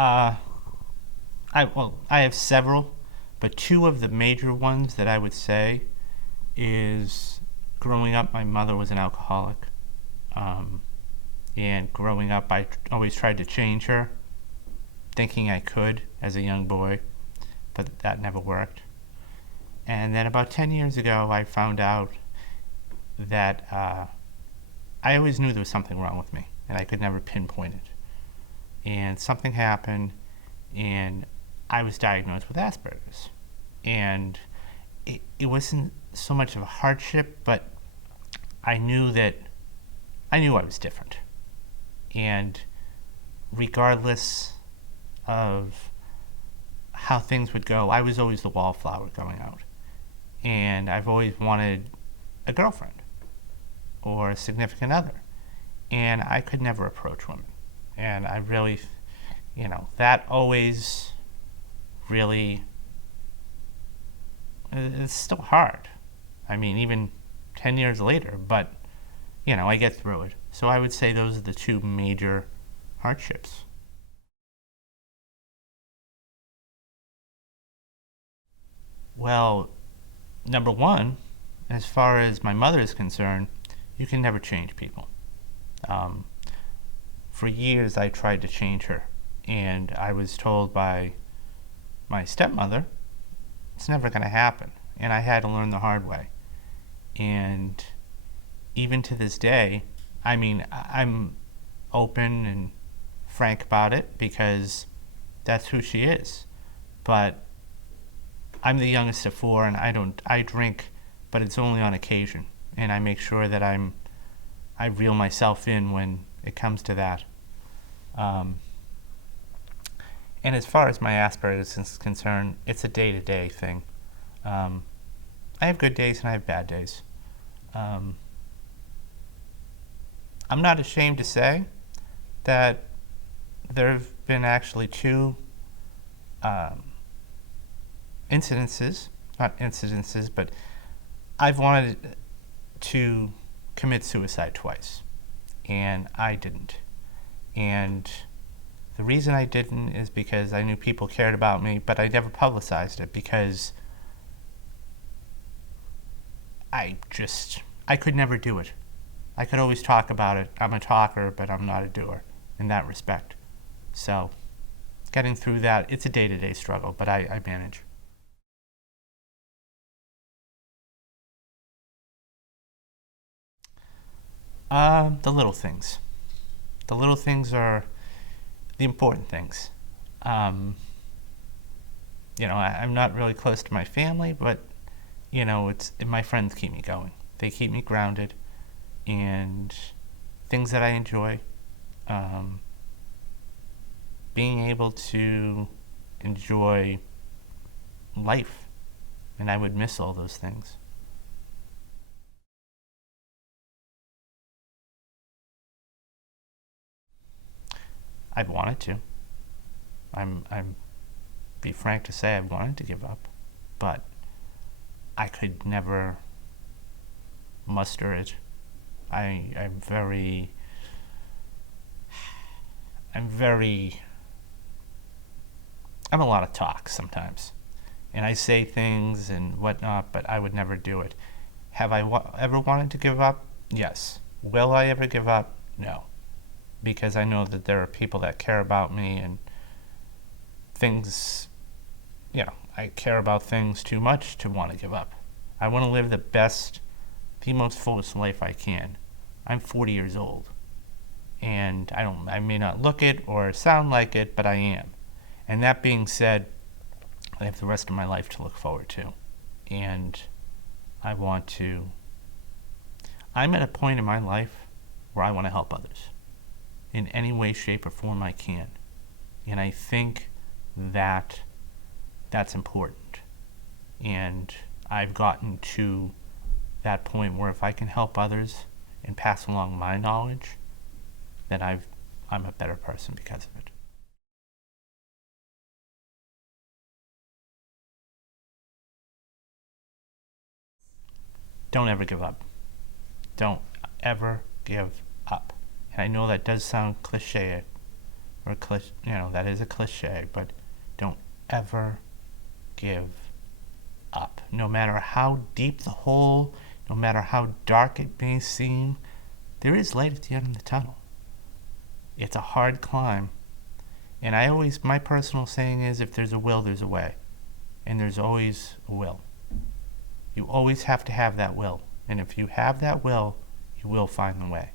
Uh, I have several, but two of the major ones that I would say is growing up, my mother was an alcoholic. Um, and growing up, I always tried to change her, thinking I could as a young boy, but that never worked. And then about 10 years ago, I found out that I always knew there was something wrong with me, and I could never pinpoint it. And something happened, and I was diagnosed with Asperger's. And it wasn't so much of a hardship, but I knew that I knew I was different. And regardless of how things would go, I was always the wallflower going out. And I've always wanted a girlfriend or a significant other. And I could never approach women. And I really, that always really, it's still hard. I mean, even 10 years later, but, I get through it. So I would say those are the two major hardships. Well, number one, as far as my mother is concerned, you can never change people. Um, for years, I tried to change her, and I was told by my stepmother, it's never going to happen. And I had to learn the hard way. And even to this day, I mean, I'm open and frank about it because that's who she is. But I'm the youngest of four, and I drink, but it's only on occasion. And I make sure that I reel myself in when it comes to that. Um, and as far as my Asperger's is concerned, it's a day-to-day thing. Um, I have good days and I have bad days. Um, I'm not ashamed to say that there have been actually two um, not incidences, but I've wanted to commit suicide twice, and I didn't. And the reason I didn't is because I knew people cared about me, but I never publicized it because I could never do it. I could always talk about it. I'm a talker, but I'm not a doer in that respect. So getting through that, it's a day-to-day struggle, but I manage. The little things. The little things are the important things. Um, I'm not really close to my family, but my friends keep me going. They keep me grounded, and things that I enjoy. Um, being able to enjoy life, and I would miss all those things. I've wanted to. I'm be frank to say I've wanted to give up, but I could never muster it. I I'm very I'm very I'm a lot of talk sometimes, and I say things and whatnot, but I would never do it. Have I ever wanted to give up? Yes. Will I ever give up? No, because I know that there are people that care about me and things. I care about things too much to want to give up. I want to live the most fullest life I can. I'm 40 years old, and I may not look it or sound like it, but I am. And that being said, I have the rest of my life to look forward to. And I want to, I'm at a point in my life where I want to help others in any way, shape, or form I can. And I think that that's important. And I've gotten to that point where if I can help others and pass along my knowledge, then I'm a better person because of it. Don't ever give up. Don't ever give up. And I know that does sound cliche for that is a cliche, but don't ever give up. No matter how deep the hole, no matter how dark it may seem, there is light at the end of the tunnel. It's a hard climb. And my personal saying is, if there's a will, there's a way. And there's always a will. You always have to have that will. And if you have that will, you will find the way.